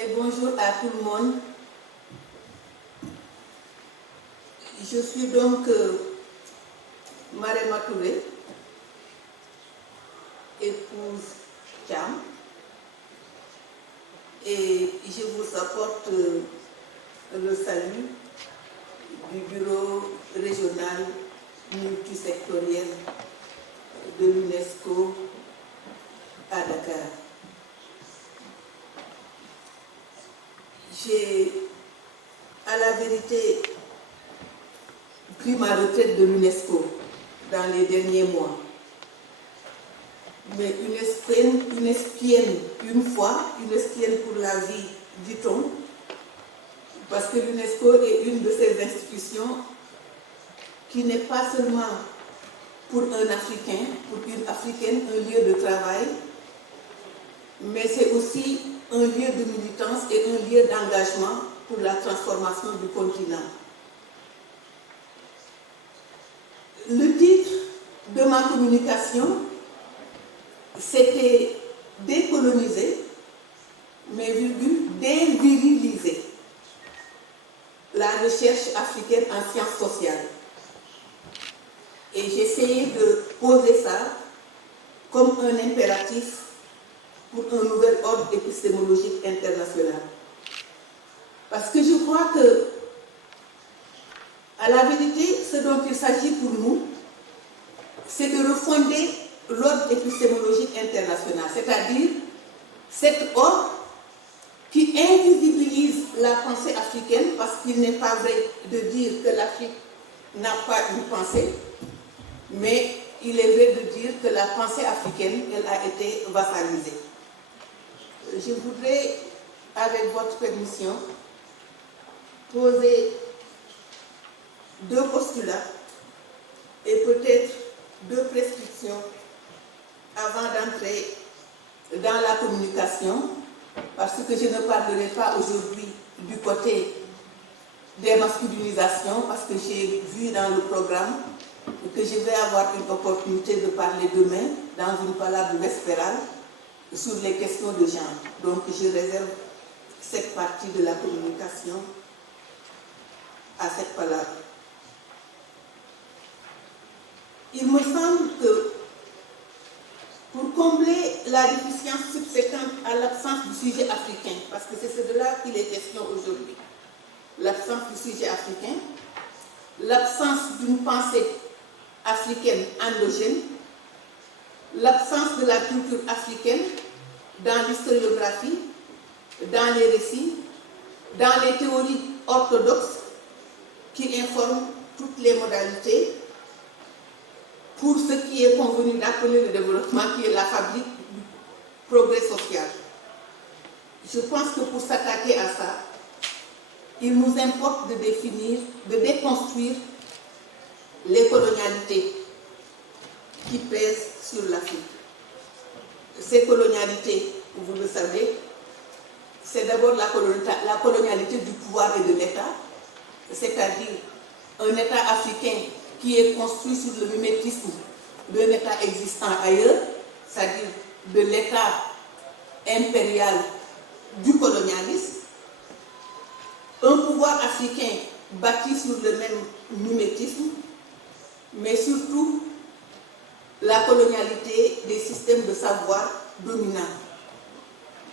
et bonjour à tout le monde. Je suis donc Marema Touré, épouse Thiam, et je vous apporte le salut du bureau régional multisectoriel de l'UNESCO à Dakar. J'ai, à la vérité, pris ma retraite de l'UNESCO dans les derniers mois. Mais une espienne une fois, une espienne pour la vie, dit-on, parce que l'UNESCO est une de ces institutions qui n'est pas seulement pour un Africain, pour une Africaine, un lieu de travail, mais c'est aussi un lieu de militance et un lieu d'engagement pour la transformation du continent. Le titre de ma communication, c'était décoloniser, mais déviriliser la recherche africaine en sciences sociales. Et j'ai essayé de poser ça comme un impératif pour un nouvel ordre épistémologique international. Parce que je crois que, à la vérité, ce dont il s'agit pour nous, c'est de refonder l'ordre épistémologique international, c'est-à-dire cet ordre qui invisibilise la pensée africaine, parce qu'il n'est pas vrai de dire que l'Afrique n'a pas une pensée, mais il est vrai de dire que la pensée africaine, elle a été vassalisée. Je voudrais, avec votre permission, poser deux postulats et peut-être deux prescriptions avant d'entrer dans la communication, parce que je ne parlerai pas aujourd'hui du côté des masculinisations, parce que j'ai vu dans le programme que je vais avoir une opportunité de parler demain dans une palabre vespérale sur les questions de genre. Donc je réserve cette partie de la communication à cette palabre. Il me semble que pour combler la déficience subséquente à l'absence du sujet africain, parce que c'est de là qu'il est question aujourd'hui, l'absence du sujet africain, l'absence d'une pensée africaine endogène, l'absence de la culture africaine dans l'historiographie, dans les récits, dans les théories orthodoxes qui informent toutes les modalités pour ce qui est convenu d'appeler le développement, qui est la fabrique du progrès social. Je pense que pour s'attaquer à ça, il nous importe de définir, de déconstruire les colonialités qui pèsent sur l'Afrique. Ces colonialités, vous le savez, c'est d'abord la colonialité du pouvoir et de l'État, c'est-à-dire un État africain qui est construit sur le mimétisme d'un État existant ailleurs, c'est-à-dire de l'État impérial du colonialisme, un pouvoir africain bâti sur le même mimétisme, mais surtout la colonialité des systèmes de savoir dominants.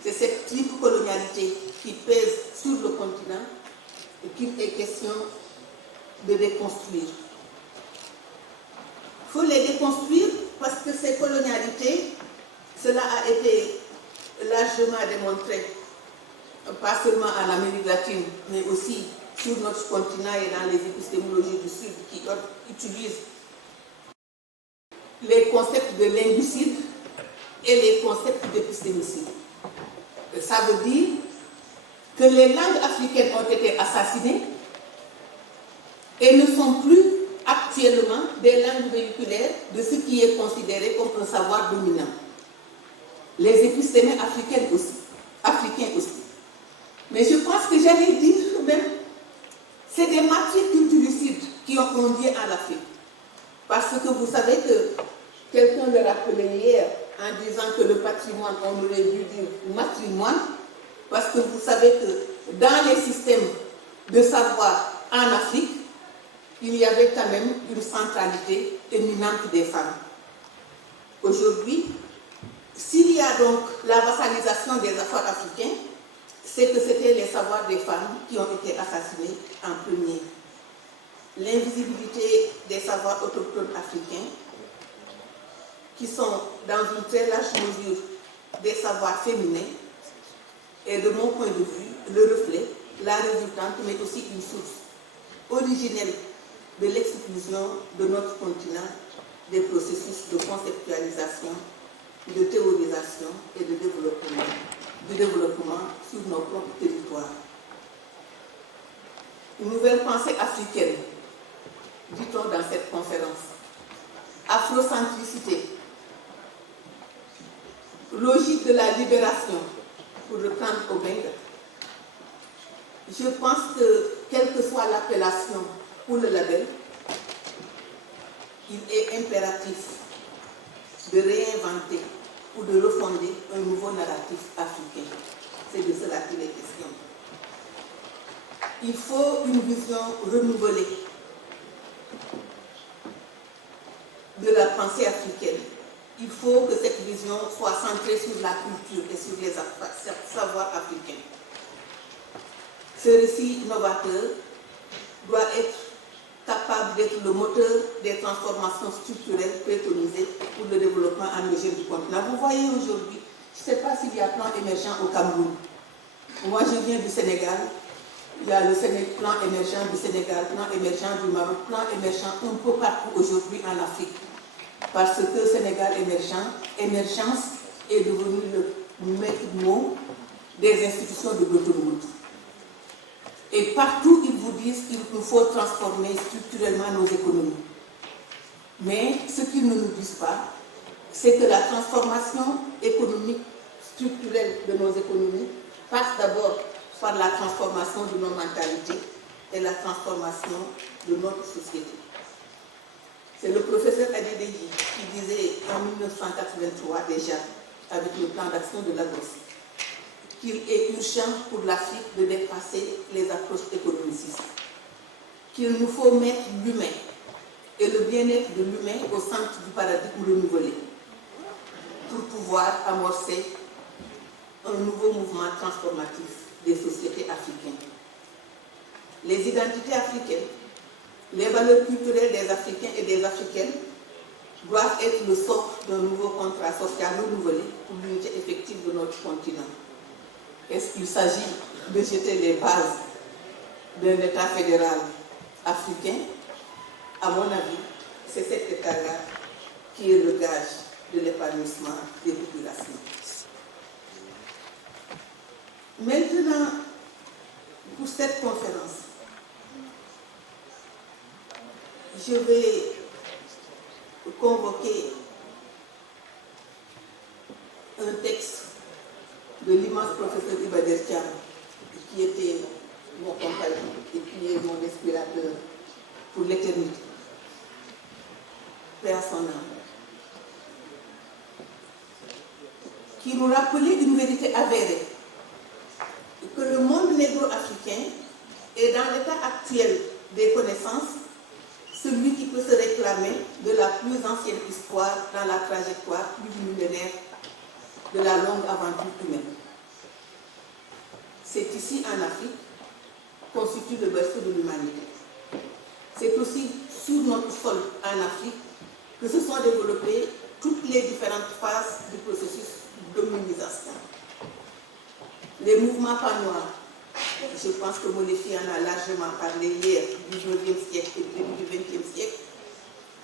C'est cette triple colonialité qui pèse sur le continent et qu'il est question de déconstruire. Il faut les déconstruire parce que ces colonialités, cela a été largement démontré, pas seulement en Amérique latine, mais aussi sur notre continent et dans les épistémologies du Sud qui utilisent les concepts de linguicide et les concepts d'épistémicide. Ça veut dire que les langues africaines ont été assassinées et ne sont plus actuellement des langues véhiculaires de ce qui est considéré comme un savoir dominant. Les épistémés africains aussi. Mais je pense que j'allais dire même, c'est des matières culturicides qui ont conduit à l'Afrique. Parce que vous savez que quelqu'un le rappelait hier en disant que le patrimoine, on aurait dû dire matrimoine, parce que vous savez que dans les systèmes de savoir en Afrique, il y avait quand même une centralité éminente des femmes. Aujourd'hui, s'il y a donc la vassalisation des affaires africaines, c'est que c'était les savoirs des femmes qui ont été assassinés en premier. L'invisibilité des savoirs autochtones africains, qui sont dans une très large mesure des savoirs féminins, est de mon point de vue le reflet, la résultante, mais aussi une source originelle de l'exclusion de notre continent des processus de conceptualisation, de théorisation et de développement sur nos propres territoires. Une nouvelle pensée africaine, dit-on dans cette conférence. Afrocentricité, logique de la libération, pour reprendre Obenga. Je pense que, quelle que soit l'appellation ou le label, il est impératif de réinventer ou de refonder un nouveau narratif africain. C'est de cela qu'il est question. Il faut une vision renouvelée de la pensée africaine. Il faut que cette vision soit centrée sur la culture et sur les savoirs africains. Ce récit novateur doit être capable d'être le moteur des transformations structurelles préconisées pour le développement endogène du continent. Vous voyez aujourd'hui, je ne sais pas s'il y a plan émergent au Cameroun. Moi, je viens du Sénégal. Il y a le plan émergent du Sénégal, plan émergent du Maroc, plan émergent un peu partout aujourd'hui en Afrique. Parce que Sénégal émergence est devenu le maître mot des institutions de Bretton Woods. Et partout, ils vous disent qu'il nous faut transformer structurellement nos économies. Mais ce qu'ils ne nous disent pas, c'est que la transformation économique structurelle de nos économies passe d'abord par la transformation de nos mentalités et la transformation de notre société. C'est le professeur Adédéji qui disait en 1983 déjà, avec le plan d'action de Lagos, qu'il est urgent pour l'Afrique de dépasser les approches économicistes, qu'il nous faut mettre l'humain et le bien-être de l'humain au centre du paradigme renouvelé pour pouvoir amorcer un nouveau mouvement transformatif des sociétés africaines. Les identités africaines, les valeurs culturelles des Africains et des Africaines doivent être le socle d'un nouveau contrat social renouvelé pour l'unité effective de notre continent. Est-ce qu'il s'agit de jeter les bases d'un État fédéral africain? À mon avis, c'est cet État-là qui est le gage de l'épanouissement des populations. Maintenant, pour cette conférence, je vais convoquer un texte de l'immense professeur Iba Der Thiam, qui était mon compagnon et qui est mon inspirateur pour l'éternité. Paix à son âme. Qui nous rappelait une vérité avérée, que le monde négro-africain est dans l'état actuel des connaissances celui qui peut se réclamer de la plus ancienne histoire dans la trajectoire plurimitlénaire de la longue aventure humaine. C'est ici en Afrique constitue le berceau de l'humanité. C'est aussi sur notre sol en Afrique que se sont développées toutes les différentes phases du processus d'hominisation. Les mouvements panois, je pense que Molefi en a largement parlé hier, du 19e siècle et du 20e siècle,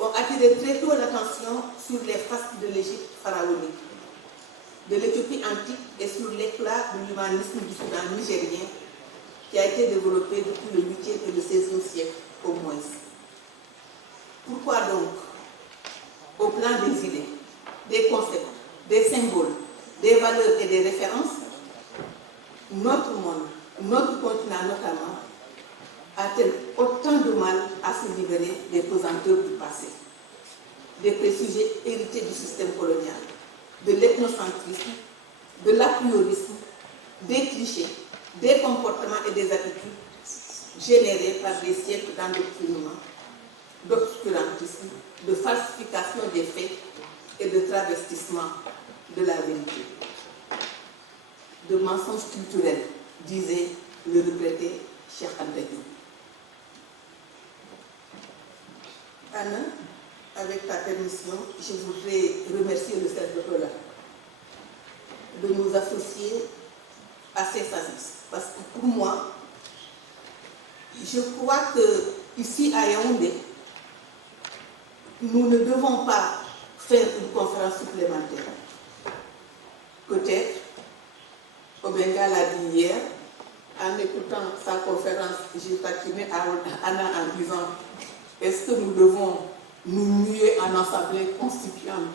ont attiré très tôt l'attention sur les fastes de l'Égypte pharaonique, de l'Éthiopie antique et sur l'éclat de l'humanisme du Soudan nigérien qui a été développé depuis le 8e et le 16e siècle au moins. Pourquoi donc, au plan des idées, des concepts, des symboles, des valeurs et des références, notre monde, notre continent notamment, a-t-elle autant de mal à se libérer des pesanteurs du passé, des préjugés hérités du système colonial, de l'ethnocentrisme, de l'apriorisme, des clichés, des comportements et des attitudes générés par des siècles d'endoctrinement, d'obscurantisme, de falsification des faits et de travestissement de la vérité, de mensonges culturels, disait le regretté Cheikh Anta Diop. Anna, avec ta permission, je voudrais remercier le cercle Ola de nous associer à ces services. Parce que pour moi, je crois que ici à Yaoundé, nous ne devons pas faire une conférence supplémentaire. Peut-être, Obenga l'a dit hier, en écoutant sa conférence, j'ai taquiné Anna en disant est-ce que nous devons nous muer en assemblée constituante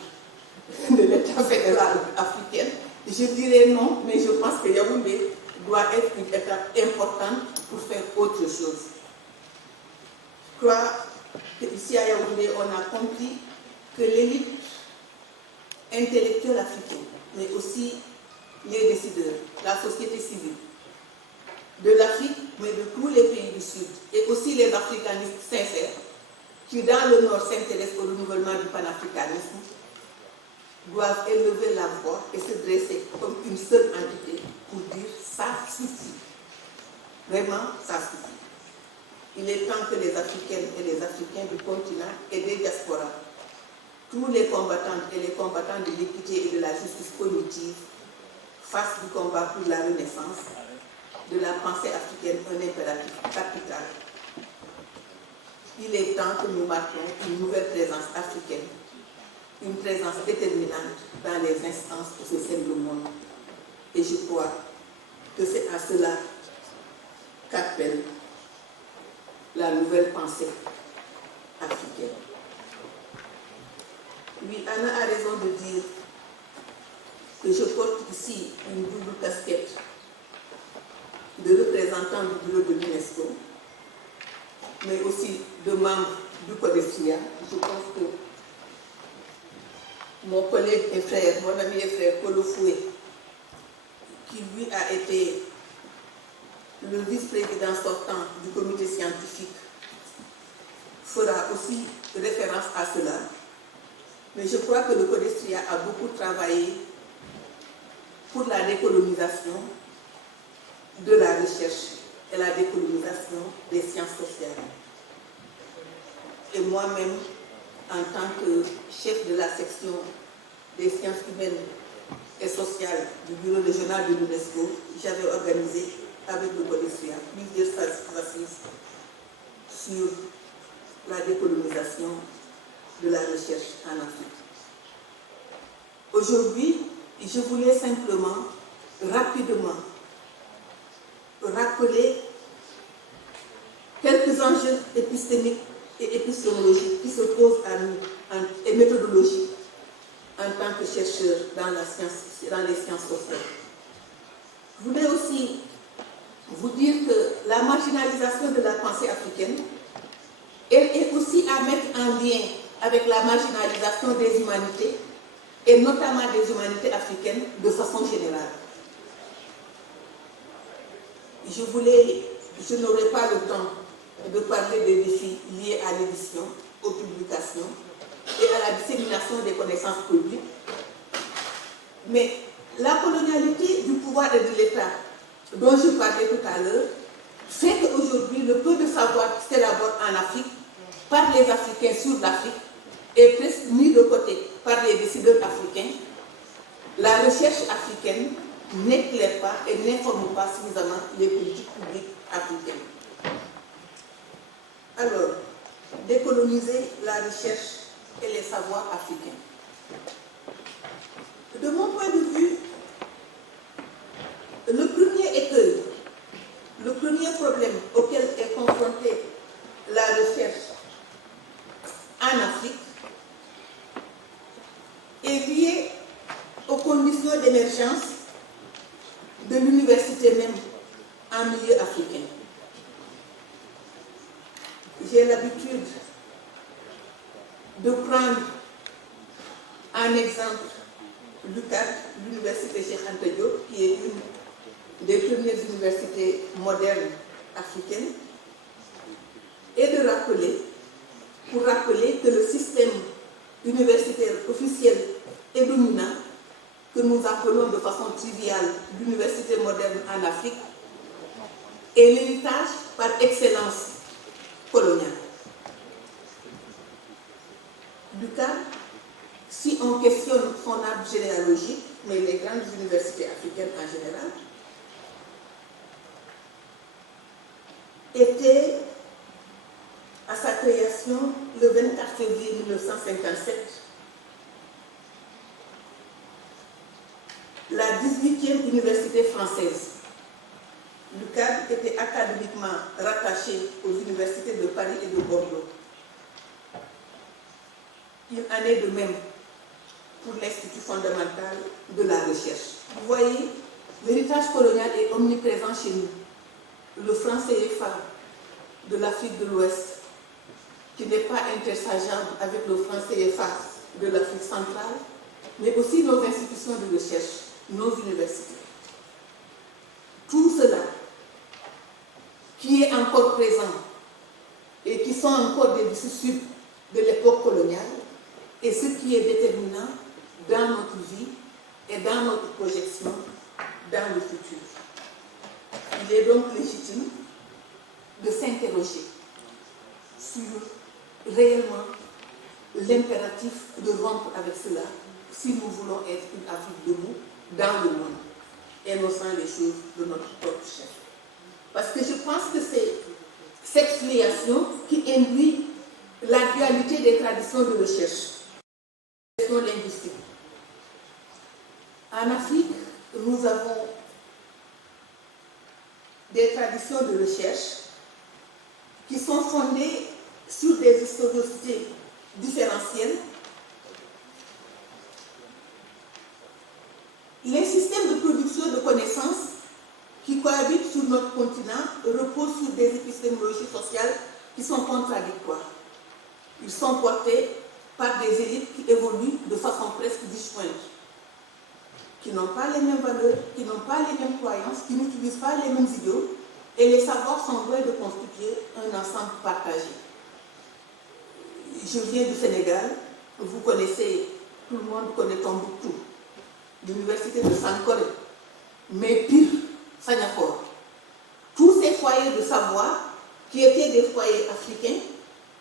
de l'État fédéral africain? Je dirais non, mais je pense que Yaoundé doit être une étape importante pour faire autre chose. Je crois qu'ici à Yaoundé, on a compris que l'élite intellectuelle africaine, mais aussi les décideurs, la société civile, de l'Afrique, mais de tous les pays du Sud, et aussi les africanistes sincères, qui dans le Nord s'intéressent au renouvellement du panafricanisme, doivent élever la voix et se dresser comme une seule entité pour dire ça suffit. Vraiment, ça suffit. Il est temps que les Africaines et les Africains du continent et des diasporas, tous les combattantes et les combattants de l'équité et de la justice cognitive, fassent du combat pour la renaissance de la pensée africaine un impératif capital. Il est temps que nous marquions une nouvelle présence africaine, une présence déterminante dans les instances où se scelle le monde. Et je crois que c'est à cela qu'appelle la nouvelle pensée africaine. Oui, Anna a raison de dire que je porte ici une double casquette de représentant du bureau de l'UNESCO, mais aussi de membre du CODEFIA. Je pense que mon collègue et frère, mon ami et frère Kolo Foué, qui lui a été le vice-président sortant du comité scientifique, fera aussi référence à cela. Mais je crois que le CODEFIA a beaucoup travaillé pour la décolonisation de la recherche et la décolonisation des sciences sociales. Et moi-même, en tant que chef de la section des sciences humaines et sociales du bureau régional de l'UNESCO, j'avais organisé avec le CODEFIA plusieurs assises sur la décolonisation de la recherche en Afrique. Aujourd'hui, je voulais simplement, rapidement, rappeler quelques enjeux épistémiques et épistémologiques qui se posent à nous et méthodologiques en tant que chercheurs dans les sciences sociales. Je voulais aussi vous dire que la marginalisation de la pensée africaine est aussi à mettre en lien avec la marginalisation des humanités et notamment des humanités africaines de façon générale. Je n'aurai pas le temps de parler des défis liés à l'édition, aux publications et à la dissémination des connaissances publiques, mais la colonialité du pouvoir et de l'État dont je parlais tout à l'heure fait qu'aujourd'hui le peu de savoir qui s'élabore en Afrique par les Africains sur l'Afrique est presque mis de côté par les décideurs africains. La recherche africaine n'éclaire pas et n'informe pas suffisamment les politiques publiques africaines. Alors, décoloniser la recherche et les savoirs africains. De mon point de vue, le premier écueil, le premier problème auquel est confrontée la recherche en Afrique est lié aux conditions d'émergence de l'université même en milieu africain. J'ai l'habitude de prendre en exemple l'UCAD, l'université Cheikh Anta Diop, qui est une des premières universités modernes africaines et de rappeler, pour rappeler que le système universitaire officiel et dominant, que nous appelons de façon triviale l'université moderne en Afrique, est l'héritage par excellence colonial. L'UCAD, si on questionne son arbre généalogique, mais les grandes universités africaines en général, était à sa création le 24 février 1957 la 18e université française. L'UCAD était académiquement rattaché aux universités de Paris et de Bordeaux. Il en est de même pour l'Institut fondamental de la recherche. Vous voyez, l'héritage colonial est omniprésent chez nous. Le franc CFA de l'Afrique de l'Ouest, qui n'est pas interchangeable avec le franc CFA de l'Afrique centrale, mais aussi nos institutions de recherche, nos universités. Tout cela qui est encore présent et qui sont encore des vicissitudes de l'époque coloniale est ce qui est déterminant dans notre vie et dans notre projection dans le futur. Il est donc légitime de s'interroger sur réellement l'impératif de rompre avec cela si nous voulons être une Afrique debout dans le monde et non sans les choses de notre propre chef. Parce que je pense que c'est cette filiation qui induit la dualité des traditions de recherche, des questions linguistiques. En Afrique, nous avons des traditions de recherche qui sont fondées sur des historicités différentielles. Les systèmes de production de connaissances qui cohabitent sur notre continent reposent sur des épistémologies sociales qui sont contradictoires. Ils sont portés par des élites qui évoluent de façon presque disjointe, qui n'ont pas les mêmes valeurs, qui n'ont pas les mêmes croyances, qui n'utilisent pas les mêmes idéaux, et les savoirs sont loin de constituer un ensemble partagé. Je viens du Sénégal, vous connaissez, tout le monde connaît Tombouctou, l'université de Sankoré, mais pire, Sagnafor. Tous ces foyers de savoir qui étaient des foyers africains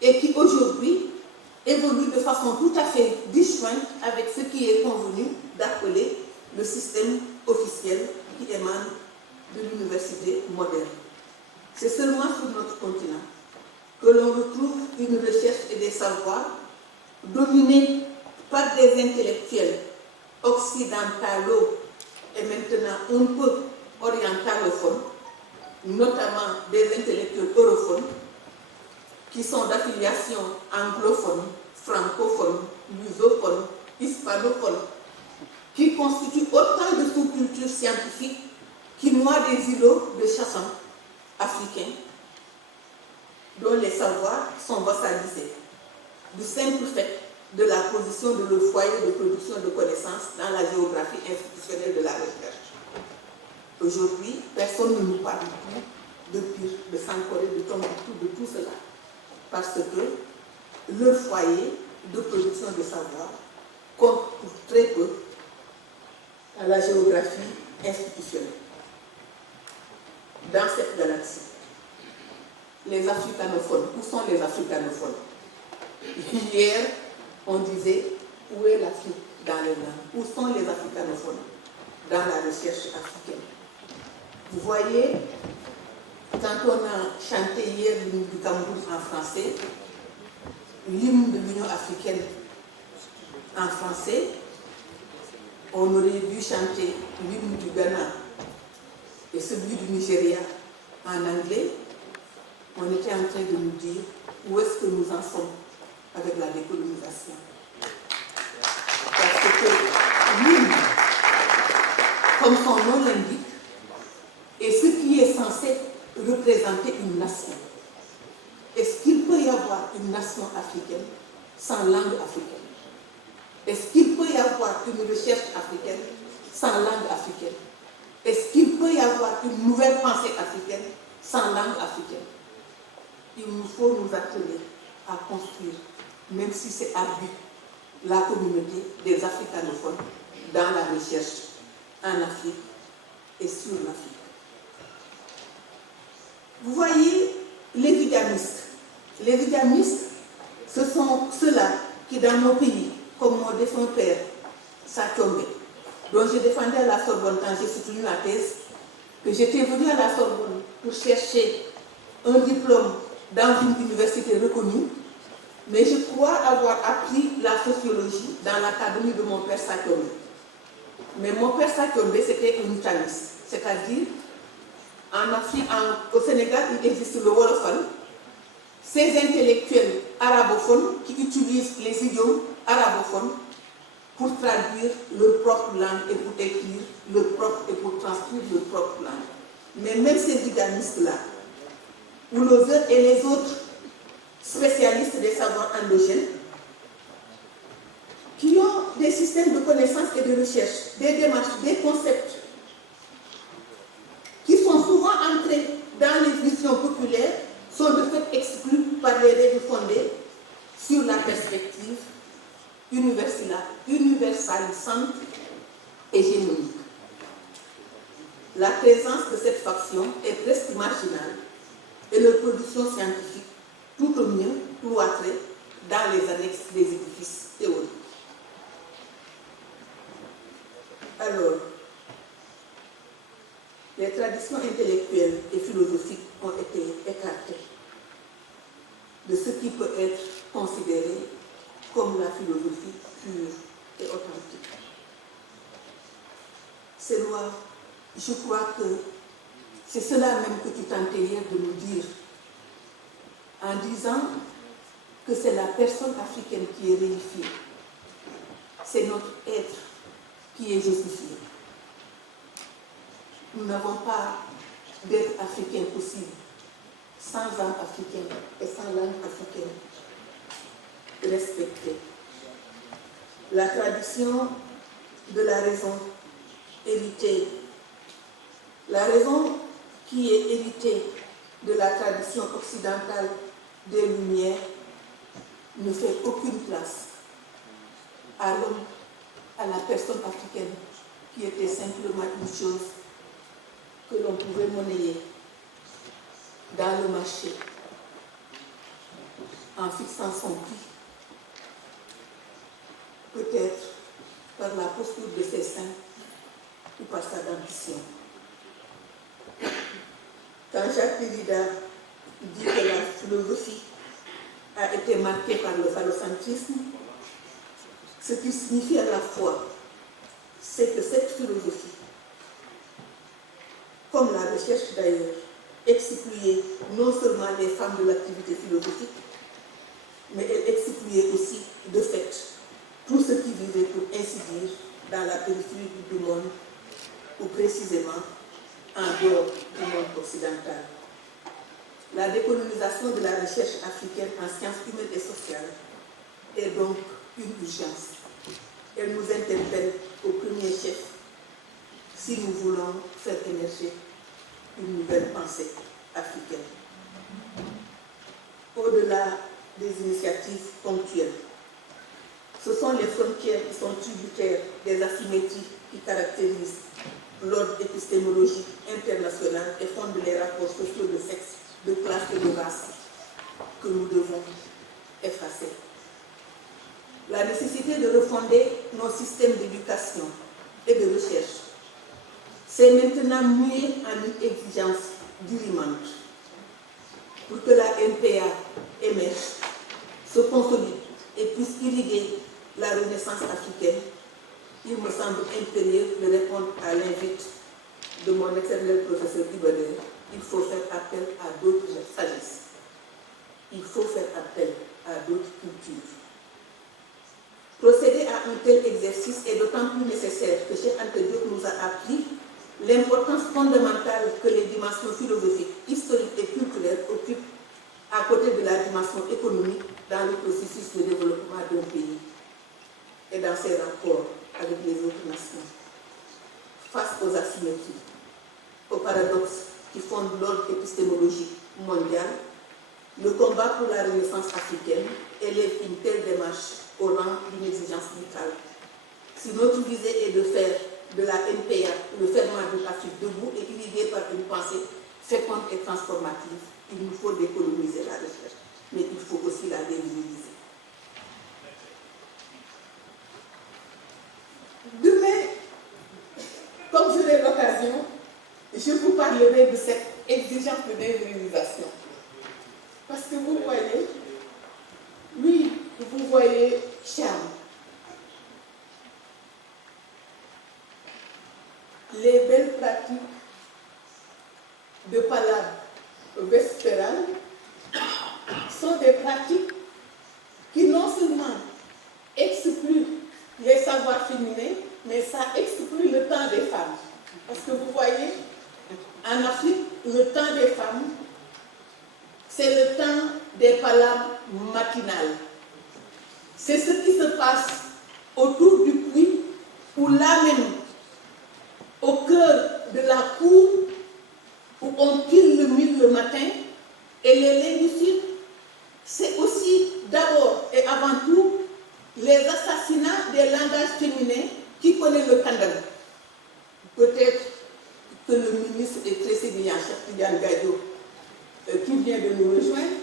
et qui aujourd'hui évoluent de façon tout à fait disjointe avec ce qui est convenu d'appeler le système officiel qui émane de l'université moderne. C'est seulement sur notre continent que l'on retrouve une recherche et des savoirs dominés par des intellectuels occidentalo et maintenant un peu orientalophones, notamment des intellectuels europhones qui sont d'affiliation anglophone, francophone, lusophone, hispanophone, qui constituent autant de sous-cultures scientifiques qui noient des îlots de chassants africains dont les savoirs sont vassalisés du simple fait de la position de leur foyer de production de connaissances dans la géographie institutionnelle de la recherche. Aujourd'hui, personne ne nous parle plus de Pire, de Sankoré, de Tombouctou, de tout cela, parce que leur foyer de production de savoir compte pour très peu à la géographie institutionnelle. Dans cette galaxie, les africanophones, où sont les africanophones? Hier, on disait, où est l'Afrique dans les langues? Où sont les africanophones dans la recherche africaine? Vous voyez, quand on a chanté hier l'hymne du Cameroun en français, l'hymne de l'Union africaine en français, on aurait dû chanter l'hymne du Ghana et celui du Nigeria en anglais. On était en train de nous dire où est-ce que nous en sommes avec la décolonisation. Parce que l'hymne, comme son nom l'indique, est ce qui est censé représenter une nation. Est-ce qu'il peut y avoir une nation africaine sans langue africaine? Est-ce qu'il peut y avoir une recherche africaine sans langue africaine? Est-ce qu'il peut y avoir une nouvelle pensée africaine sans langue africaine. Il nous faut nous atteler à construire, même si c'est ardu, la communauté des africanophones dans la recherche en Afrique et sur l'Afrique. Vous voyez les vidamistes. Les vidamistes, ce sont ceux-là qui, dans nos pays, comme mon défunt père, Satombe, dont je défendais à la Sorbonne quand j'ai soutenu la thèse, que j'étais venue à la Sorbonne pour chercher un diplôme dans une université reconnue, mais je crois avoir appris la sociologie dans l'académie de mon père Satombe. Mais mon père Satombe, c'était un mutualiste, c'est-à-dire en Afrique, au Sénégal, il existe le Wolofal, ces intellectuels arabophones qui utilisent les idiomes arabophones pour traduire leur propre langue et pour écrire leur propre et pour transcrire leur propre langue. Mais même ces vidamistes-là, Woulozer et les autres spécialistes des savoirs endogènes, qui ont des systèmes de connaissances et de recherche, des démarches, des concepts, qui sont souvent entrés dans les visions populaires, sont de fait exclus par les règles fondées sur la perspective universalisante et générique. La présence de cette faction est presque marginale et leur production scientifique, tout au mieux, cloîtrée dans les annexes des édifices théoriques. Alors, les traditions intellectuelles et philosophiques ont été écartées de ce qui peut être considéré comme la philosophie pure et authentique. C'est loin, je crois que c'est cela même que tu tentais hier de nous dire, en disant que c'est la personne africaine qui est réifiée, c'est notre être qui est justifié. Nous n'avons pas d'être africain possible sans âme africaine et sans langue africaine respectée. La tradition de la raison héritée, la raison qui est héritée de la tradition occidentale des Lumières ne fait aucune place à l'homme, à la personne africaine qui était simplement une chose que l'on pouvait monnayer dans le marché en fixant son prix, peut-être par la posture de ses seins ou par sa dentition. Quand Jacques Derrida dit que la philosophie a été marquée par le phallocentrisme, ce qui signifie à la fois, c'est que cette philosophie, comme la recherche d'ailleurs, excluait non seulement les femmes de l'activité philosophique, mais elle excluait aussi, de fait, tous ceux qui vivaient, pour ainsi dire, dans la périphérie du monde, ou précisément en dehors du monde occidental. La décolonisation de la recherche africaine en sciences humaines et sociales est donc une urgence. Elle nous interpelle au premier chef si nous voulons faire émerger une nouvelle pensée africaine. Au-delà des initiatives ponctuelles, ce sont les frontières qui sont tributaires des asymétries qui caractérisent l'ordre épistémologique international et fondent les rapports sociaux de sexe, de classe et de race que nous devons effacer. La nécessité de refonder nos systèmes d'éducation et de recherche s'est maintenant muée en une exigence dirimante pour que la NPA émerge, se consolide et puisse irriguer la renaissance africaine. Il me semble impérieux de répondre à l'invite de mon éternel professeur Ibader. Il faut faire appel à d'autres sagesses. Il faut faire appel à d'autres cultures. Procéder à un tel exercice est d'autant plus nécessaire que Cheikh Anta Diop nous a appris l'importance fondamentale que les dimensions philosophiques, historiques et culturelles occupent à côté de la dimension économique dans le processus de développement d'un pays et dans ses rapports avec les autres nations. Face aux asymétries, paradoxes qui fondent l'ordre épistémologique mondial, le combat pour la renaissance africaine élève une telle démarche au rang d'une exigence vitale. Si notre visée est de faire de la NPA le ferment de l'Afrique debout et irriguée par une pensée féconde et transformative, il nous faut décoloniser la recherche, mais il faut aussi la dévisibiliser. Demain, comme j'aurai l'occasion, je vous parlerai de cette exigence de dévisibilisation. Parce que vous voyez, oui, vous voyez Charles. Les belles pratiques de palabres vespérales sont des pratiques qui non seulement excluent les savoirs féminins, mais ça exclut le temps des femmes. Parce que vous voyez, en Afrique, le temps des femmes, c'est le temps des palabres matinales. C'est ce qui se passe autour du puits, ou là même, au cœur de la cour, où on tire le mil le matin, et les linguicides, c'est aussi d'abord et avant tout les assassinats des langages féminins qui connaissent le Kandal. Peut-être que le ministre est très sévillant, Cheikh Tidiane Gadio, qui vient de nous rejoindre,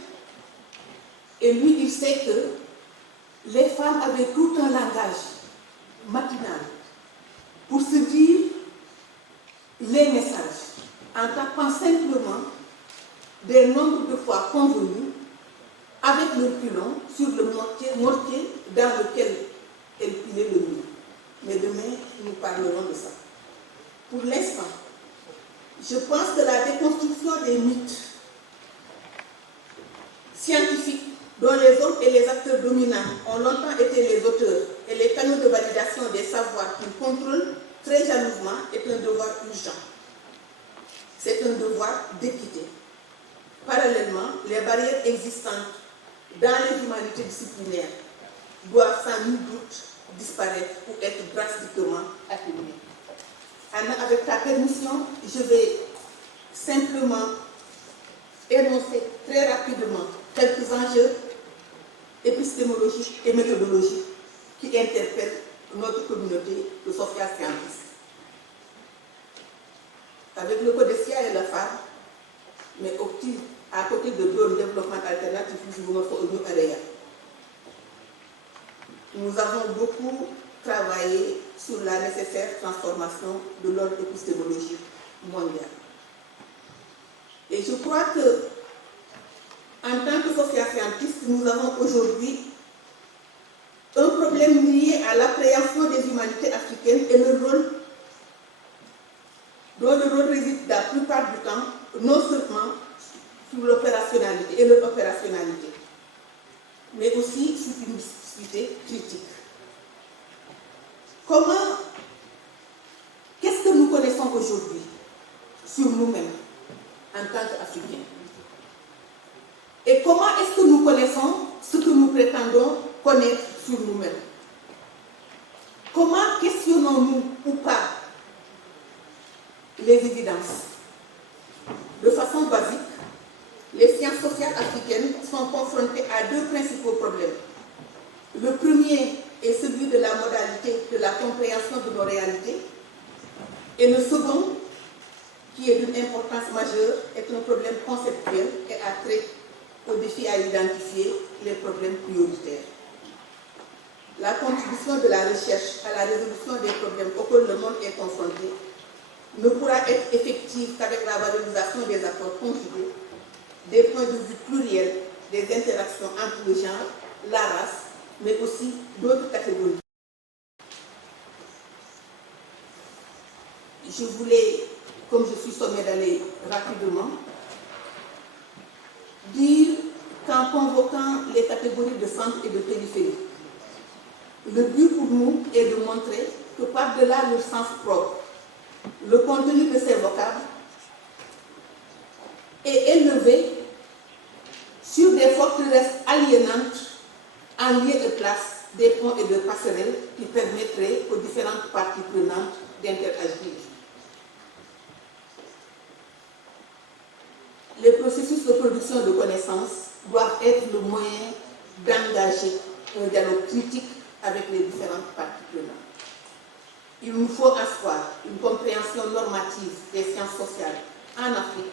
et lui, il sait que les femmes avaient tout un langage matinal pour se dire les messages, en tapant simplement des nombres de fois convenus avec le pilon sur le mortier dans lequel elle pilait le mil. Mais demain, nous parlerons de ça. Pour l'instant, je pense que la déconstruction des mythes scientifiques dont les hommes et les acteurs dominants ont longtemps été les auteurs et les canaux de validation des savoirs qu'ils contrôlent très jalousement est un devoir urgent. C'est un devoir d'équité. Parallèlement, les barrières existantes dans les humanités disciplinaires doivent sans nul doute disparaître ou être drastiquement atténuées. Anna, avec ta permission, je vais simplement énoncer très rapidement quelques enjeux épistémologiques et méthodologiques qui interpellent notre communauté de Sophia Scientis. Avec le CODESIA et la FAR, mais aussi à côté de d'autres développements alternatifs, nous avons beaucoup travaillé sur la nécessaire transformation de l'ordre épistémologique mondial. Et je crois que, en tant que Sophia Scientis, nous avons aujourd'hui un problème lié à l'appréhension des humanités africaines et le rôle dont le rôle réside la plupart du temps, non seulement sur l'opérationnalité et l'opérationnalité, mais aussi sur une spécificité critique. Qu'est-ce que nous connaissons aujourd'hui sur nous-mêmes en tant qu'Africains? Et comment est-ce que nous connaissons ce que nous prétendons connaître sur nous-mêmes? Comment questionnons-nous ou pas les évidences? De façon basique, les sciences sociales africaines sont confrontées à deux principaux problèmes. Le premier est celui de la modalité de la compréhension de nos réalités, et le second, qui est d'une importance majeure, est un problème conceptuel et a trait au défi à identifier les problèmes prioritaires. La contribution de la recherche à la résolution des problèmes auxquels le monde est confronté ne pourra être effective qu'avec la valorisation des apports conjugués, des points de vue pluriels, des interactions entre le genre, la race, mais aussi d'autres catégories. Je voulais, comme je suis sommée d'aller rapidement, dire qu'en convoquant les catégories de centre et de périphérie, le but pour nous est de montrer que par-delà le sens propre, le contenu de ces vocables est élevé sur des forteresses aliénantes en lieu et place des ponts et de passerelles qui permettraient aux différentes parties prenantes d'interagir. reconnaissance doivent être le moyen d'engager un dialogue critique avec les différentes parties prenantes. Il nous faut asseoir une compréhension normative des sciences sociales en Afrique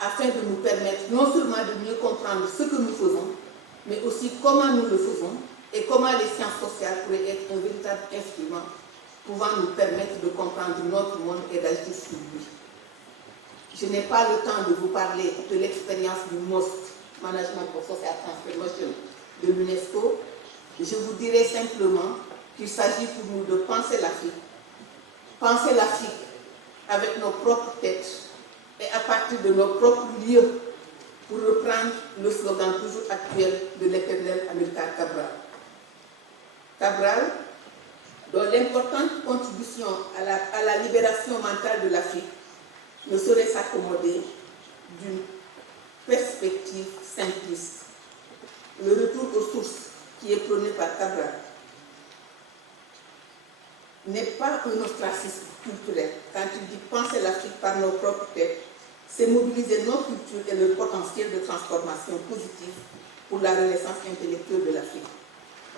afin de nous permettre non seulement de mieux comprendre ce que nous faisons, mais aussi comment nous le faisons et comment les sciences sociales pourraient être un véritable instrument pouvant nous permettre de comprendre notre monde et d'agir sur lui. Je n'ai pas le temps de vous parler de l'expérience du MOST, Management for Social Transformation, de l'UNESCO. Je vous dirai simplement qu'il s'agit pour nous de penser l'Afrique avec nos propres têtes et à partir de nos propres lieux, pour reprendre le slogan toujours actuel de l'éternel Amilcar Cabral. Cabral, dont l'importante contribution à la libération mentale de l'Afrique ne saurait s'accommoder d'une perspective simpliste. Le retour aux sources qui est prôné par Cabral n'est pas un ostracisme culturel. Quand il dit penser l'Afrique par nos propres têtes, c'est mobiliser nos cultures et leur potentiel de transformation positive pour la renaissance intellectuelle de l'Afrique.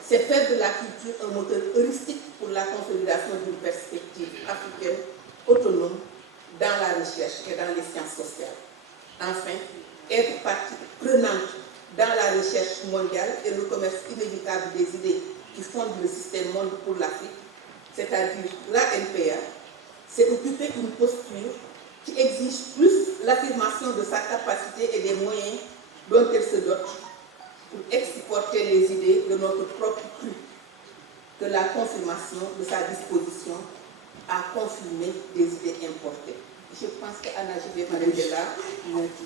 C'est faire de la culture un moteur heuristique pour la consolidation d'une perspective africaine autonome dans la recherche et dans les sciences sociales. Enfin, être partie prenante dans la recherche mondiale et le commerce inévitable des idées qui fondent le système monde pour l'Afrique, c'est-à-dire la NPA, c'est occuper une posture qui exige plus l'affirmation de sa capacité et des moyens dont elle se dote pour exporter les idées de notre propre cru, que la confirmation de sa disposition à confirmer des idées importées. Je pense qu'Anna, je vais m'arrêter là.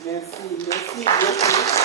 Merci.